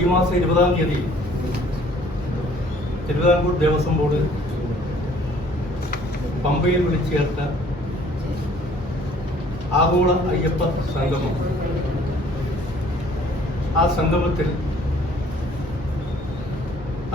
ഈ മാസം ഇരുപതാം തീയതി തിരുവിതാംകൂർ ദേവസ്വം ബോർഡ് പമ്പയിൽ വിളിച്ചു ചേർത്ത ആഗോള അയ്യപ്പ സംഗമം. ആ സംഗമത്തിൽ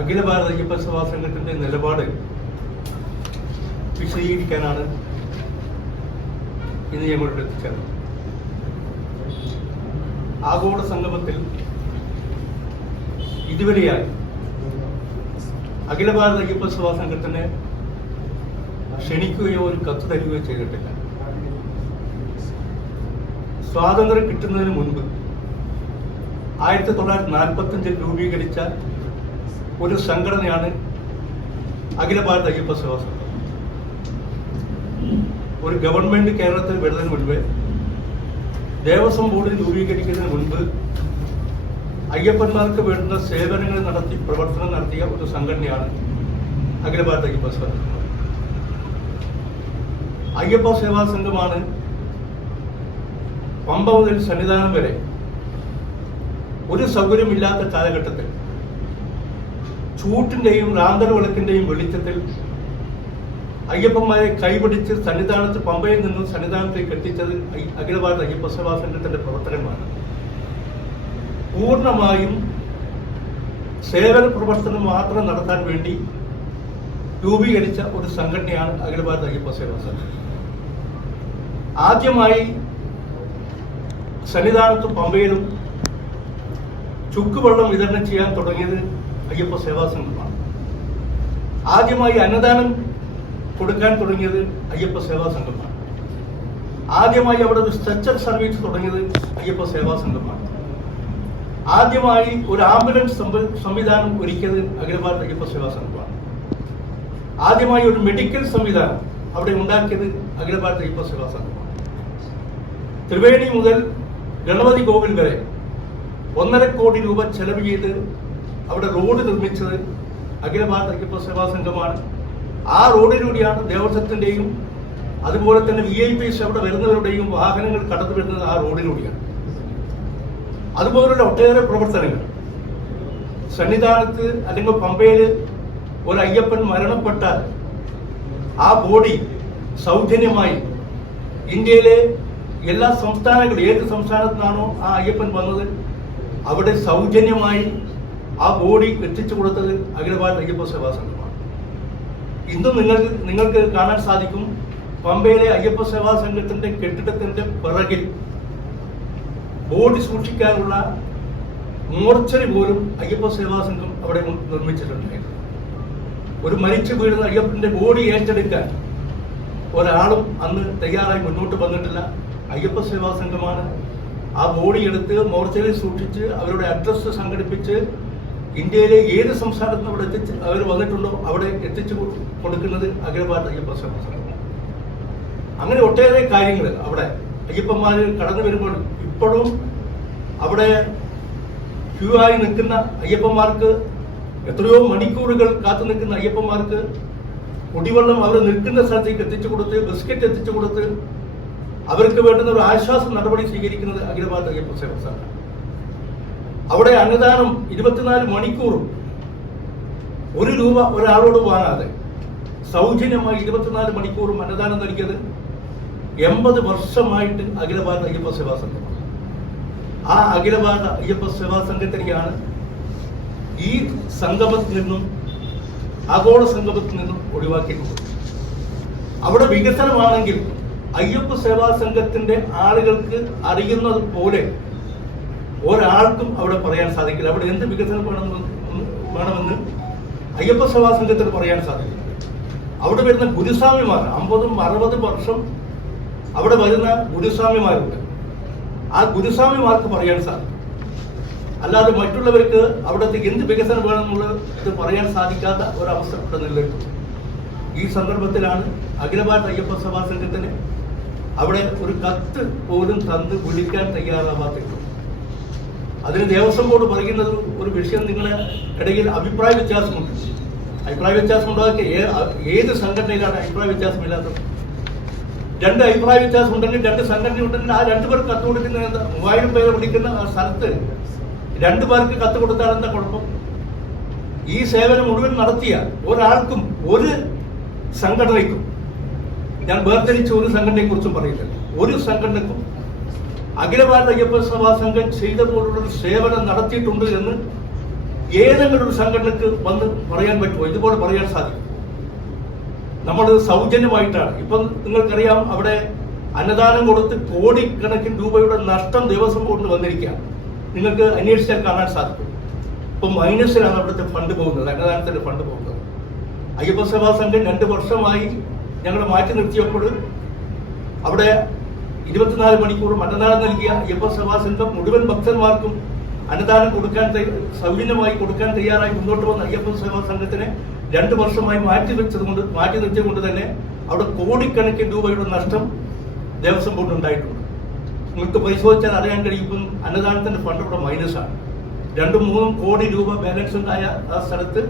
അഖില ഭാരത അയ്യപ്പ സഭാ സംഘത്തിന്റെ നിലപാട് വിശദീകരിക്കാനാണ് ഇന്ന് ഞങ്ങളുടെ എത്തിച്ചേർന്നത്. ആഗോള സംഗമത്തിൽ ഇതുവരെയായി. അഖില ഭാരത അയ്യപ്പ സഭാ സംഘത്തിനെ ക്ഷണിക്കുകയോ ഒരു കത്ത് തരികയോ ചെയ്തിട്ടില്ല. സ്വാതന്ത്ര്യം കിട്ടുന്നതിന് മുൻപ് ആയിരത്തി തൊള്ളായിരത്തി നാൽപ്പത്തി അഞ്ചിൽ രൂപീകരിച്ച ഒരു സംഘടനയാണ് അഖില ഭാരത അയ്യപ്പ സഭാ സംഘം. ഒരു ഗവൺമെന്റ് കേരളത്തിൽ വരുന്നതിന് മുൻപ് ദേവസ്വം ബോർഡിൽ രൂപീകരിക്കുന്നതിന് മുൻപ് അയ്യപ്പന്മാർക്ക് വേണ്ടുന്ന സേവനങ്ങൾ നടത്തി പ്രവർത്തനം നടത്തിയ ഒരു സംഘടനയാണ് അഖിലഭാരത അയ്യപ്പ സേവാ സംഘം. അയ്യപ്പ സേവാ സംഘമാണ് പമ്പ മുതൽ സന്നിധാനം വരെ ഒരു സൗകര്യമില്ലാത്ത കാലഘട്ടത്തിൽ ചൂട്ടിന്റെയും റാന്തൽ വിളക്കിന്റെയും വെളിച്ചത്തിൽ അയ്യപ്പന്മാരെ കൈപിടിച്ച് സന്നിധാനത്ത് പമ്പയിൽ നിന്നും സന്നിധാനത്തേക്ക് എത്തിച്ചത് അഖിലഭാരത അയ്യപ്പ സേവാ സംഘത്തിന്റെ പ്രവർത്തനമാണ് പൂർണമായും സേവന പ്രവർത്തനം മാത്രം നടത്താൻ വേണ്ടി രൂപീകരിച്ച ഒരു സംഘടനയാണ് അഖില ഭാരത അയ്യപ്പ സേവാ സംഘം. ആദ്യമായി സന്നിധാനത്തും പമ്പയിലും ചുക്കുവെള്ളം വിതരണം ചെയ്യാൻ തുടങ്ങിയത് അയ്യപ്പ സേവാ സംഘമാണ്. ആദ്യമായി അന്നദാനം കൊടുക്കാൻ തുടങ്ങിയത് അയ്യപ്പ സേവാ സംഘമാണ്. ആദ്യമായി അവിടെ ഒരു സ്ട്രെച്ചർ സർവീസ് തുടങ്ങിയത് അയ്യപ്പ സേവാ സംഘമാണ്. ആദ്യമായി ഒരു ആംബുലൻസ് സംവിധാനം ഒരുക്കിയത് അഖില ഭാരത അയ്യപ്പ സേവാ സംഘമാണ് ആദ്യമായി ഒരു മെഡിക്കൽ സംവിധാനം അവിടെ ഉണ്ടാക്കിയത് അഖില ഭാരത അയ്യപ്പ സേവാ സംഘമാണ് ത്രിവേണി മുതൽ ഗണപതി കോവിൽ വരെ ഒന്നര കോടി രൂപ ചെലവ് ചെയ്ത് അവിടെ റോഡ് നിർമ്മിച്ചത് അഖില ഭാരത അയ്യപ്പ സേവാ സംഘമാണ് ആ റോഡിലൂടെയാണ് ദേവസ്വത്തിന്റെയും അതുപോലെ തന്നെ വി ഐ പിസ് അവിടെ വരുന്നവരുടെയും വാഹനങ്ങൾ കടന്നു വരുന്നത് ആ റോഡിലൂടെയാണ്. അതുപോലുള്ള ഒട്ടേറെ പ്രവർത്തനങ്ങൾ. സന്നിധാനത്ത് അല്ലെങ്കിൽ പമ്പയിൽ ഒരു അയ്യപ്പൻ മരണപ്പെട്ടാൽ ആ ബോഡി സൗജന്യമായി ഇന്ത്യയിലെ എല്ലാ സംസ്ഥാനങ്ങളും ഏത് സംസ്ഥാനത്തു ആ അയ്യപ്പൻ വന്നത് അവിടെ സൗജന്യമായി ആ ബോഡി എത്തിച്ചു കൊടുത്തത് അഖില ഭാരത അയ്യപ്പ സേവാ സംഘമാണ്. ഇന്നും നിങ്ങൾക്ക് നിങ്ങൾക്ക് കാണാൻ സാധിക്കും പമ്പയിലെ അയ്യപ്പ സേവാ സംഘത്തിന്റെ കെട്ടിടത്തിന്റെ പിറകിൽ ബോഡി സൂക്ഷിക്കാനുള്ള മോർച്ചറി പോലും അയ്യപ്പ സേവാ സംഘം അവിടെ നിർമ്മിച്ചിട്ടുണ്ടായിരുന്നു. ഒരു മരിച്ചു വീഴുന്ന അയ്യപ്പന്റെ ബോഡി ഏറ്റെടുക്കാൻ ഒരാളും അന്ന് തയ്യാറായി മുന്നോട്ട് വന്നിട്ടില്ല. അയ്യപ്പ സേവാ സംഘമാണ് ആ ബോഡി എടുത്ത് മോർച്ചറി സൂക്ഷിച്ച് അവരുടെ അഡ്രസ്സ് സംഘടിപ്പിച്ച് ഇന്ത്യയിലെ ഏത് സംസ്ഥാനത്തും അവിടെ എത്തിച്ച് അവർ വന്നിട്ടുണ്ടോ അവിടെ എത്തിച്ചു കൊടുക്കുന്നത് അഖില അയ്യപ്പ സേവാ സംഘമാണ് അങ്ങനെ ഒട്ടേറെ കാര്യങ്ങൾ അവിടെ അയ്യപ്പന്മാർ കടന്നു വരുമ്പോൾ ഇപ്പോഴും അവിടെ ക്യൂ ആയി നിൽക്കുന്ന അയ്യപ്പന്മാർക്ക് എത്രയോ മണിക്കൂറുകൾ കാത്തു നിൽക്കുന്ന അയ്യപ്പന്മാർക്ക് കുടിവെള്ളം അവർ നിൽക്കുന്ന സ്ഥലത്തേക്ക് എത്തിച്ചു കൊടുത്ത് ബിസ്ക്കറ്റ് എത്തിച്ചു കൊടുത്ത് അവർക്ക് വേണ്ടുന്ന ഒരു ആശ്വാസ നടപടി സ്വീകരിക്കുന്നത് അഖിലഭാരത അയ്യപ്പ സേവ അവിടെ അന്നദാനം ഇരുപത്തിനാല് മണിക്കൂറും ഒരു രൂപ ഒരാളോട് വാങ്ങാതെ സൗജന്യമായി ഇരുപത്തിനാല് മണിക്കൂറും അന്നദാനം നൽകിയത് എൺപത് വർഷമായിട്ട് അഖില ഭാരത അയ്യപ്പ സേവാ സംഘം. ആ അഖില ഭാരത അയ്യപ്പ സേവാ സംഘത്തിനെയാണ് ഈ സംഗമത്തിൽ നിന്നും ആഗോള സംഗമത്തിൽ നിന്നും ഒഴിവാക്കിയിട്ടുള്ളത്. അവിടെ വികസനമാണെങ്കിൽ അയ്യപ്പ സേവാ സംഘത്തിന്റെ ആളുകൾക്ക് അറിയുന്നത് പോലെ ഒരാൾക്കും അവിടെ പറയാൻ സാധിക്കില്ല. അവിടെ എന്ത് വികസനം വേണമെന്ന് വേണമെന്ന് അയ്യപ്പ സേവാ സംഘത്തിന് പറയാൻ സാധിക്കില്ല. അവിടെ വരുന്ന ഗുരുസ്വാമിമാർ അമ്പതും അറുപതും വർഷം അവിടെ വരുന്ന ഗുരുസ്വാമിമാരുണ്ട്. ആ ഗുരുസ്വാമിമാർക്ക് പറയാൻ സാധിക്കും. അല്ലാതെ മറ്റുള്ളവർക്ക് അവിടുത്തെ എന്ത് വികസനം വേണമെന്നുള്ളത് പറയാൻ സാധിക്കാത്ത ഒരവസ്ഥ ഇവിടെ നിലനിൽക്കും ഈ സന്ദർഭത്തിലാണ് അഖിലഭാരത അയ്യപ്പ സഭാ സംഘത്തിന് അവിടെ ഒരു കത്ത് പോലും തന്ന് വിളിക്കാൻ തയ്യാറാവാത്തിട്ടു അതിന് ദേവസ്വം ബോർഡ് പറയുന്നത് ഒരു വിഷയം നിങ്ങളെ ഇടയിൽ അഭിപ്രായ വ്യത്യാസമുണ്ട്. അഭിപ്രായ വ്യത്യാസം ഉണ്ടാക്കിയ ഏത് സംഘടനയിലാണ് അഭിപ്രായ വ്യത്യാസമില്ലാത്തത്? രണ്ട് അഭിപ്രായ വ്യത്യാസം ഉണ്ടെങ്കിൽ രണ്ട് സംഘടന ഉണ്ടെങ്കിൽ ആ രണ്ടുപേർ കത്ത് കൊടുക്കുന്ന? മൂവായിരം പേരെ വിളിക്കുന്ന സ്ഥലത്ത് രണ്ടു പേർക്ക് കത്ത് കൊടുത്താൽ എന്താ കുഴപ്പം? ഈ സേവനം മുഴുവൻ നടത്തിയ ഒരാൾക്കും ഒരു സംഘടനയ്ക്കും ഞാൻ വേർതിരിച്ച ഒരു സംഘടനയെ കുറിച്ചും പറയില്ല. ഒരു സംഘടനക്കും അഖില ഭാരത അയ്യപ്പ സഭാ സംഘം ചെയ്ത പോലുള്ളൊരു സേവനം നടത്തിയിട്ടുണ്ട് എന്ന് ഏതെങ്കിലും ഒരു സംഘടനക്ക് വന്ന് പറയാൻ പറ്റുമോ? ഇതുപോലെ പറയാൻ സാധിക്കും. നമ്മൾ സൗജന്യമായിട്ടാണ്. ഇപ്പം നിങ്ങൾക്കറിയാം അവിടെ അന്നദാനം കൊടുത്ത് കോടിക്കണക്കിന് രൂപയുടെ നഷ്ടം ദേവസ്വം ബോർഡിന് വന്നിരിക്കുക നിങ്ങൾക്ക് അന്വേഷിച്ചാൽ കാണാൻ സാധിക്കും. ഇപ്പൊ മൈനസിലാണ് അവിടുത്തെ ഫണ്ട് പോകുന്നത് അന്നദാനത്തിന്റെ ഫണ്ട് പോകുന്നത്. അയ്യപ്പസഭാ സംഘം രണ്ട് വർഷമായി ഞങ്ങൾ മാറ്റി നിർത്തിയപ്പോൾ അവിടെ ഇരുപത്തിനാല് മണിക്കൂർ അന്നദാനം നൽകിയ അയ്യപ്പസഭാ സംഘം മുഴുവൻ ഭക്തന്മാർക്കും അന്നദാനം കൊടുക്കാൻ സൗജന്യമായി കൊടുക്കാൻ തയ്യാറായി മുന്നോട്ട് വന്ന അയ്യപ്പൻ സേവാ സംഘത്തിനെ രണ്ട് വർഷമായി മാറ്റി വെച്ചത് കൊണ്ട് മാറ്റി നിർത്തിയത് കൊണ്ട് തന്നെ അവിടെ കോടിക്കണക്കിന് രൂപയുടെ നഷ്ടം ദേവസ്വം ബോർഡ് ഉണ്ടായിട്ടുണ്ട്. നിങ്ങൾക്ക് പരിശോധിച്ചാൽ അറിയാൻ കഴിയും അന്നദാനത്തിന്റെ ഫണ്ട് ഇവിടെ മൈനസാണ് രണ്ടും മൂന്നും കോടി രൂപ ബാലൻസ് ഉണ്ടായ ആ സ്ഥലത്ത്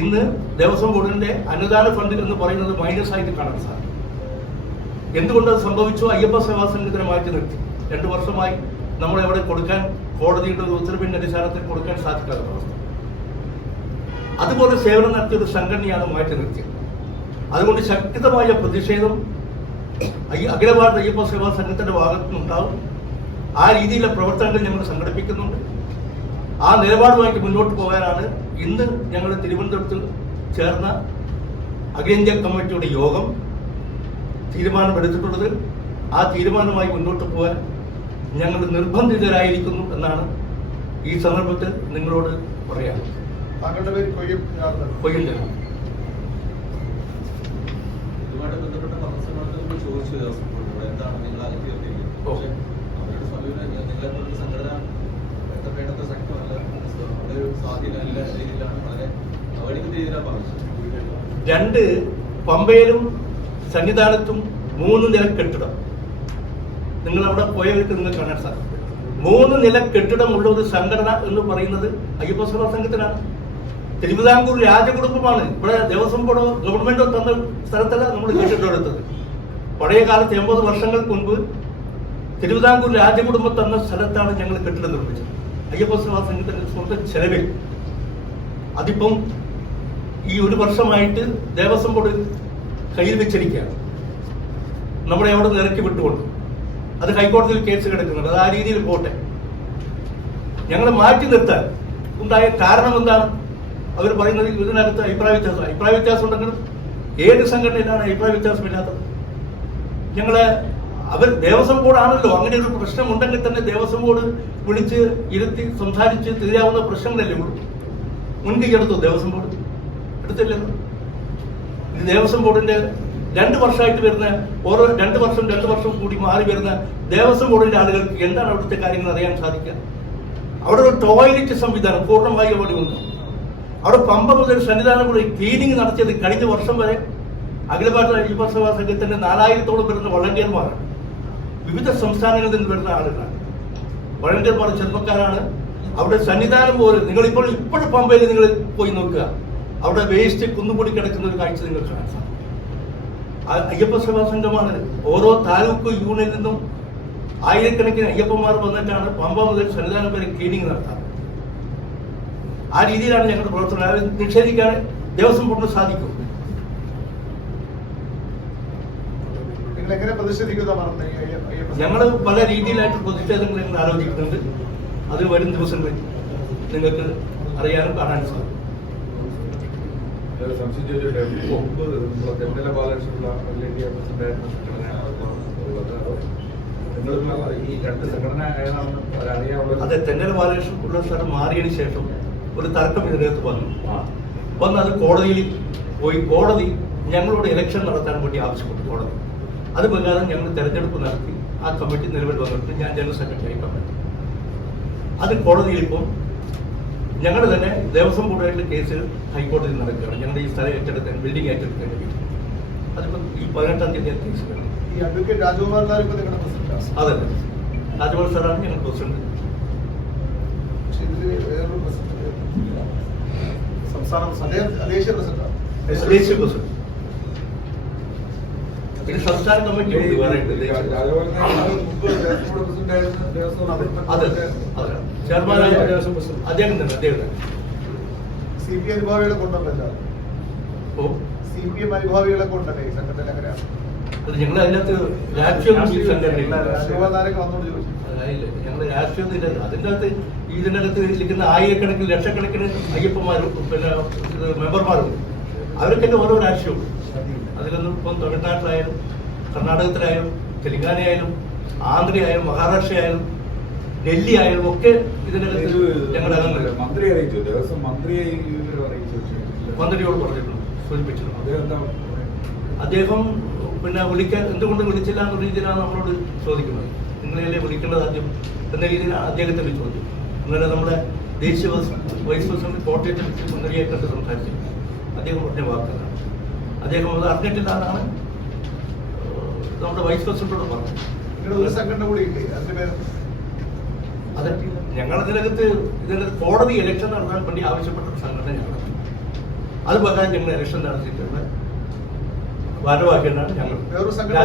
ഇന്ന് ദേവസ്വം ബോർഡിന്റെ അന്നദാന ഫണ്ട് എന്ന് പറയുന്നത് മൈനസ് ആയിട്ട് കാണാൻ സാധിക്കും. എന്തുകൊണ്ട് അത് സംഭവിച്ചു? അയ്യപ്പ സേവാ മാറ്റി നിർത്തി. രണ്ടു വർഷമായി നമ്മൾ എവിടെ കൊടുക്കാൻ കോടതിയുടെ ഉത്തരവിന്റെ അടിസ്ഥാനത്തിൽ കൊടുക്കാൻ സാധിക്കാത്ത അവസ്ഥ അതുപോലെ സേവനം നടത്തിയ ഒരു സംഘടനയാണ് മാറ്റി നിർത്തിയത്. അതുകൊണ്ട് ശക്തമായ പ്രതിഷേധം ഈ അഖില ഭാരത അയ്യപ്പ സേവാ സംഘത്തിന്റെ ഭാഗത്തു നിന്നുണ്ടാവും. ആ രീതിയിലെ പ്രവർത്തനങ്ങൾ ഞങ്ങൾ സംഘടിപ്പിക്കുന്നുണ്ട്. ആ നിലപാടുമായിട്ട് മുന്നോട്ട് പോകാനാണ് ഇന്ന് ഞങ്ങൾ തിരുവനന്തപുരത്ത് ചേർന്ന അഖിലേന്ത്യാ കമ്മിറ്റിയുടെ യോഗം തീരുമാനമെടുത്തിട്ടുള്ളത്. ആ തീരുമാനമായി മുന്നോട്ട് പോകാൻ ഞങ്ങൾ നിർബന്ധിതരായിരിക്കുന്നു എന്നാണ് ഈ സന്ദർഭത്തിൽ നിങ്ങളോട് പറയാം കൊയ്യം രണ്ട് പമ്പയിലും സന്നിധാനത്തും മൂന്ന് നില കെട്ടിടം നിങ്ങൾ അവിടെ പോയവർക്ക് നിങ്ങൾ കാണാൻ സാധിക്കും. മൂന്ന് നില കെട്ടിടമുള്ള ഒരു സംഘടന എന്ന് പറയുന്നത് അയ്യപ്പസ്വര സംഘത്തിനാണ്. തിരുവിതാംകൂർ രാജകുടുംബമാണ്. ഇവിടെ ദേവസ്വം ബോർഡോ ഗവൺമെന്റോ തന്ന സ്ഥലത്തല്ല നമ്മൾ കെട്ടിടം എടുത്തത് പഴയ കാലത്ത് എൺപത് വർഷങ്ങൾക്ക് മുൻപ് തിരുവിതാംകൂർ രാജകുടുംബം തന്ന സ്ഥലത്താണ് ഞങ്ങൾ കെട്ടിടം നിർമ്മിച്ചത്. അയ്യപ്പസ്വര സംഘത്തിന്റെ സ്വന്തം ചെലവിൽ. അതിപ്പം ഈ ഒരു വർഷമായിട്ട് ദേവസ്വം ബോർഡ് കയ്യിൽ വെച്ചിരിക്കുകയാണ്. നമ്മളെ അവിടെ ഇറക്കി വിട്ടുകൊണ്ട്. അത് ഹൈക്കോടതിയിൽ കേസ് കിടക്കുന്നുണ്ട് അത് ആ രീതിയിൽ പോട്ടെ. ഞങ്ങൾ മാറ്റി നിർത്താൻ ഉണ്ടായ കാരണം എന്താണ്? അവർ പറയുന്നത് ഇതിനകത്ത് അഭിപ്രായ വ്യത്യാസം അഭിപ്രായ വ്യത്യാസം ഉണ്ടെങ്കിലും ഏത് സംഘടനയിലാണ് അഭിപ്രായ വ്യത്യാസമില്ലാത്തത്? ഞങ്ങളെ അവർ ദേവസ്വം ബോർഡാണല്ലോ. അങ്ങനെ ഒരു പ്രശ്നം ഉണ്ടെങ്കിൽ തന്നെ ദേവസ്വം ബോർഡ് വിളിച്ച് ഇരുത്തി സംസാരിച്ച് തീരാവുന്ന പ്രശ്നങ്ങളല്ലേ ഉള്ളൂ. മുൻകൈ എടുത്തു ദേവസ്വം ബോർഡ്? എടുത്തില്ലല്ലോ. ഇത് ദേവസ്വം ബോർഡിന്റെ രണ്ട് വർഷമായിട്ട് വരുന്ന ഓരോ രണ്ട് വർഷം രണ്ട് വർഷം കൂടി മാറി വരുന്ന ദേവസ്വം ബോർഡിന്റെ ആളുകൾക്ക് എന്താണ് അവിടുത്തെ കാര്യങ്ങൾ അറിയാൻ സാധിക്കുക? അവിടെ ഒരു ടോയ്ലറ്റ് സംവിധാനം പൂർണമായി അവിടെ ഉണ്ട്. അവിടെ പമ്പ മുതൽ സന്നിധാനം കൂടി ക്ലീനിങ് നടത്തിയത് കഴിഞ്ഞ വർഷം വരെ. അഖില ഭാരത അയ്യപ്പ സഭാ സംഘത്തിന്റെ നാലായിരത്തോളം വരുന്ന വളണ്ടിയർമാരാണ്. വിവിധ സംസ്ഥാനങ്ങളിൽ നിന്ന് വരുന്ന ആളുകളാണ്. വളണ്ടിയർമാർ ചെറുപ്പക്കാരാണ്. അവിടെ സന്നിധാനം പോലെ നിങ്ങളിപ്പോൾ ഇപ്പോഴും പമ്പയിൽ നിങ്ങൾ പോയി നോക്കുക. അവിടെ വേസ്റ്റ് കുന്നുകൂടി കിടക്കുന്ന ഒരു കാഴ്ച നിങ്ങൾ കാണാൻ സാധിക്കും. അയ്യപ്പ സേവാ സംഘമാണ് ഓരോ താലൂക്ക് യൂണിയനിൽ നിന്നും ആയിരക്കണക്കിന് അയ്യപ്പന്മാർ വന്നിട്ടാണ് പമ്പ മുതൽ സന്നിധാനം വരെ ക്ലീനിങ് നടത്താറ്. ആ രീതിയിലാണ് ഞങ്ങളുടെ പ്രവർത്തനം. അത് നിഷേധിക്കാൻ ദേവസ്വം ബോർഡിന് സാധിക്കും. ഞങ്ങൾ പല രീതിയിലായിട്ട് പ്രതിഷേധങ്ങൾ ഞങ്ങൾ ആലോചിക്കുന്നുണ്ട്. അത് വരും ദിവസങ്ങളിൽ നിങ്ങൾക്ക് അറിയാനും കാണാനും സാധിക്കും. മുമ്പ് തെന്നല പ്രസിഡന്റായിരുന്ന ഉള്ളത് ഈ രണ്ട് സംഘടന ഏതാണെന്ന് അതെ തെന്നൽ ബാലകൃഷ്ണൻ ഉള്ള സ്ഥലം മാറിയതിനു ശേഷം ഒരു തർക്കം ഇതിനകത്ത് വന്നു. വന്ന് അത് കോടതിയിൽ പോയി. കോടതി ഞങ്ങളോട് ഇലക്ഷൻ നടത്താൻ വേണ്ടി ആവശ്യപ്പെട്ടു കോടതി. അത് പ്രകാരം ഞങ്ങൾ തെരഞ്ഞെടുപ്പ് നടത്തി. ആ കമ്മിറ്റി നിലവിൽ വന്നിട്ട് ഞാൻ ജനറൽ സെക്രട്ടറി കമ്മിറ്റി അത് കോടതിയിൽ ഇപ്പോൾ ഞങ്ങൾ തന്നെ ദേവസ്വം ബോർഡായിട്ട് കേസ് ഹൈക്കോടതിയിൽ നടക്കുകയാണ് ഞങ്ങളുടെ ഈ സ്ഥലം ഏറ്റെടുക്കാൻ ബിൽഡിംഗ് ഏറ്റെടുക്കാൻ വേണ്ടി അതിപ്പോൾ ഈ പതിനെട്ടാം തീയതി ആ കേസ് ഈ അഡ്വക്കേറ്റ് രാജകുമാർ നിങ്ങളുടെ അതെ സാറാണ് ഞങ്ങൾ പ്രസിഡന്റ് സംസ്ഥാന ദേശീയ പ്രസിഡന്റ് ഇത് സംസ്ഥാന കമ്മിറ്റി ഉണ്ട് വേറെ അത് അത്. ചെയർമാനായ അദ്ദേഹം തന്നെ അദ്ദേഹം തന്നെ. സി പി അനുഭാവികളെ കൊണ്ടുവന്നല്ലോ. ഓ. സി പി എം അനുഭാവികളെ കൊണ്ടല്ലേ ഈ സംഘടന എങ്ങനെയാണ് അത് ഞങ്ങൾ അതിനകത്ത് രാഷ്ട്രീയം അതായില്ല. ഞങ്ങൾ രാഷ്ട്രീയത്തില്ല അതിന്റെ അകത്ത് ഇതിനകത്ത് ഇരിക്കുന്ന ആയിരക്കണക്കിന് ലക്ഷക്കണക്കിന് അയ്യപ്പന്മാരും പിന്നെ ഇത് അവർക്കെല്ലാം ഓരോ രാഷ്ട്രീയവും അതിലൊന്നും ഇപ്പം തമിഴ്നാട്ടിലായാലും കർണാടകത്തിലായാലും തെലങ്കാനയായാലും ആന്ധ്രയായാലും മഹാരാഷ്ട്രയായാലും ഡൽഹി ആയാലും ഒക്കെ ഇതിനകത്ത് ഞങ്ങളുടെ അംഗങ്ങൾ മന്ത്രി അറിയിച്ചു. ദേവസ്വം മന്ത്രിയെ മന്ത്രിയോട് പറഞ്ഞിട്ടുണ്ട് സൂചിപ്പിച്ചിട്ടുണ്ട് അദ്ദേഹം അദ്ദേഹം പിന്നെ വിളിക്കാൻ എന്തുകൊണ്ട് വിളിച്ചില്ല എന്ന രീതിയിലാണ് നമ്മളോട് ചോദിക്കുന്നത്. നിങ്ങളെയല്ലേ വിളിക്കേണ്ടത് ആദ്യം എന്ന രീതിയിൽ അദ്ദേഹത്തിന്റെ ചോദ്യം ഇന്നലെ നമ്മുടെ ദേശീയ വൈസ് വൈസ് പ്രസിഡന്റ് കോട്ടയത്തെ മന്ത്രിയെ കണ്ട് സംസാരിച്ചു. അദ്ദേഹം പറഞ്ഞ വാക്കുകൾ അദ്ദേഹം അത് അറിഞ്ഞിട്ടില്ല എന്നാണ് നമ്മുടെ വൈസ് പ്രസിഡന്റോട് പറഞ്ഞത്. ഒരു സംഘടന കൂടി അത് അതിന്റെ പേര്? അത് ഞങ്ങളതിനകത്ത് ഇതിനകത്ത് കോടതി ഇലക്ഷൻ നടത്താൻ വേണ്ടി ആവശ്യപ്പെട്ട സംഘടന സംഘടനയാണ്. അത് പ്രകാരം ഞങ്ങൾ ഇലക്ഷൻ നടത്തിയിട്ടുണ്ട്. ഭാരവാഹികളാണ് ഞങ്ങൾ. ഒരു സംഘടന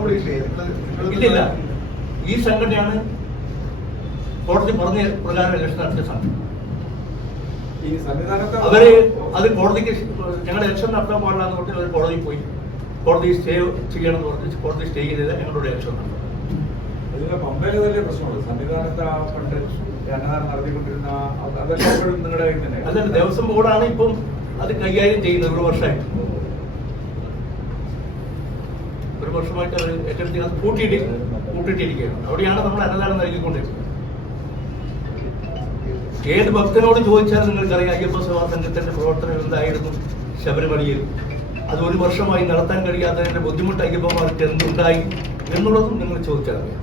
കൂടി ഇല്ലേ? ഈ സംഘടനയാണ് കോടതി പറഞ്ഞ പ്രകാരം ഇലക്ഷൻ നടത്തിയ സന്നിധാനത്തെ അവർ അത് കോടതിക്ക് ഞങ്ങൾ ഇലക്ഷൻ നടത്താൻ പാടില്ല എന്ന് പറഞ്ഞാൽ അവർ കോടതിയിൽ പോയി. കോടതി സ്റ്റേ ചെയ്യണമെന്ന് പറഞ്ഞ് കോടതി സ്റ്റേ ചെയ്തില്ല ഞങ്ങളുടെ ഇലക്ഷൻ നടത്തും ഇതിലെ പമ്പയിലെ വലിയ പ്രശ്നമുണ്ട്. സന്നിധാനത്ത് ആ പണ്ട് അന്നദാനം നടത്തിക്കൊണ്ടിരുന്ന ആ- അതെല്ലാം ഇപ്പോഴും നിങ്ങളുടെ കയ്യിൽ തന്നെ അല്ലല്ല ദേവസ്വം ബോർഡാണ് ഇപ്പം അത് കൈകാര്യം ചെയ്യുന്നത് ഒരു വർഷമായിട്ട്. ഒരു വർഷമായിട്ട് അവർ ഏറ്റെടുത്ത് കൂട്ടിയിട്ട് കൂട്ടിയിട്ടിരിക്കുകയാണ് അവിടെയാണ് നമ്മൾ അന്നദാനം നൽകിക്കൊണ്ടിരിക്കുന്നത് ഏത് ഭക്തനോട് ചോദിച്ചാലും നിങ്ങൾക്കറിയാം അയ്യപ്പ സേവാ സംഘത്തിന്റെ പ്രവർത്തനം എന്തായിരുന്നു ശബരിമലയിൽ. അത് ഒരു വർഷമായി നടത്താൻ കഴിയാത്തതിന്റെ ബുദ്ധിമുട്ട് അയ്യപ്പന്മാർക്ക് എന്തുണ്ടായി എന്നുള്ളതും നിങ്ങൾ ചോദിച്ചാൽ അറിയാം.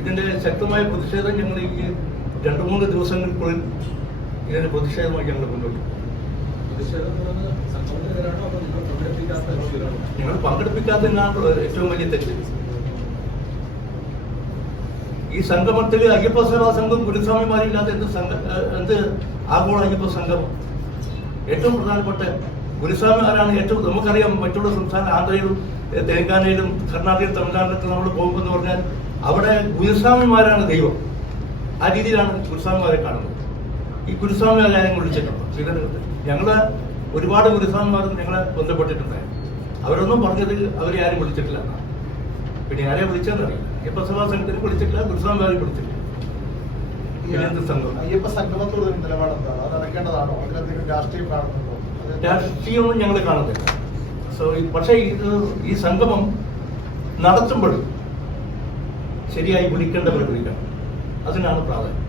ഇതിന്റെ ശക്തമായ പ്രതിഷേധം ഞങ്ങൾ ഈ രണ്ടു മൂന്ന് ദിവസങ്ങൾക്കുള്ളിൽ ഇതിന്റെ പ്രതിഷേധമായി ഞങ്ങൾ മുന്നോട്ട് പോകും. ഞങ്ങൾ പങ്കെടുപ്പിക്കാത്തതിനാണ് ഏറ്റവും വലിയ തെറ്റ്. ഈ സംഗമത്തിൽ അയ്യപ്പ സേവാ സംഘം ഗുരുസ്വാമിമാരില്ലാത്ത എന്ത് സംഘ എന്ത് ആഗോള അയ്യപ്പ സംഗമം? ഏറ്റവും പ്രധാനപ്പെട്ട ഗുരുസ്വാമിമാരാണ് ഏറ്റവും നമുക്കറിയാം മറ്റുള്ള സംസ്ഥാന ആന്ധ്രയിലും തെലങ്കാനയിലും കർണാടകയിലും തമിഴ്നാട്ടിലൊക്കെ നമ്മൾ പോകുമ്പോൾ എന്ന് പറഞ്ഞാൽ അവിടെ ഗുരുസ്വാമിമാരാണ് ദൈവം. ആ രീതിയിലാണ് ഗുരുസ്വാമിമാരെ കാണുന്നത്. ഈ ഗുരുസ്വാമിമാരെ ആരെയും വിളിച്ചിട്ടുണ്ട്. ഇതിനകത്ത് ഞങ്ങൾ ഒരുപാട് ഗുരുസ്വാമിമാർ ഞങ്ങളെ ബന്ധപ്പെട്ടിട്ടുണ്ടായിരുന്നു. അവരൊന്നും പറഞ്ഞത് അവരെ ആരും വിളിച്ചിട്ടില്ല. പിന്നെ ആരെ വിളിച്ചെന്നറിയില്ല അയ്യപ്പ സഭാ സംഘത്തിന് വിളിച്ചിട്ടില്ല ഗുരുസ്വാമിമാരെ വിളിച്ചിട്ടില്ല പിന്നെ എന്ത് സംഘം അയ്യപ്പ സംഗമത്തോട് നിലപാട് എന്താണ്? അത് രാഷ്ട്രീയം കാണുന്നുണ്ടോ? രാഷ്ട്രീയമൊന്നും ഞങ്ങൾ കാണുന്നില്ല സോ പക്ഷേ ഇത് ഈ സംഗമം നടത്തുമ്പോൾ ശരിയായി വിളിക്കേണ്ടവരെ വിളിക്കണം അതിനാണ് പ്രാധാന്യം.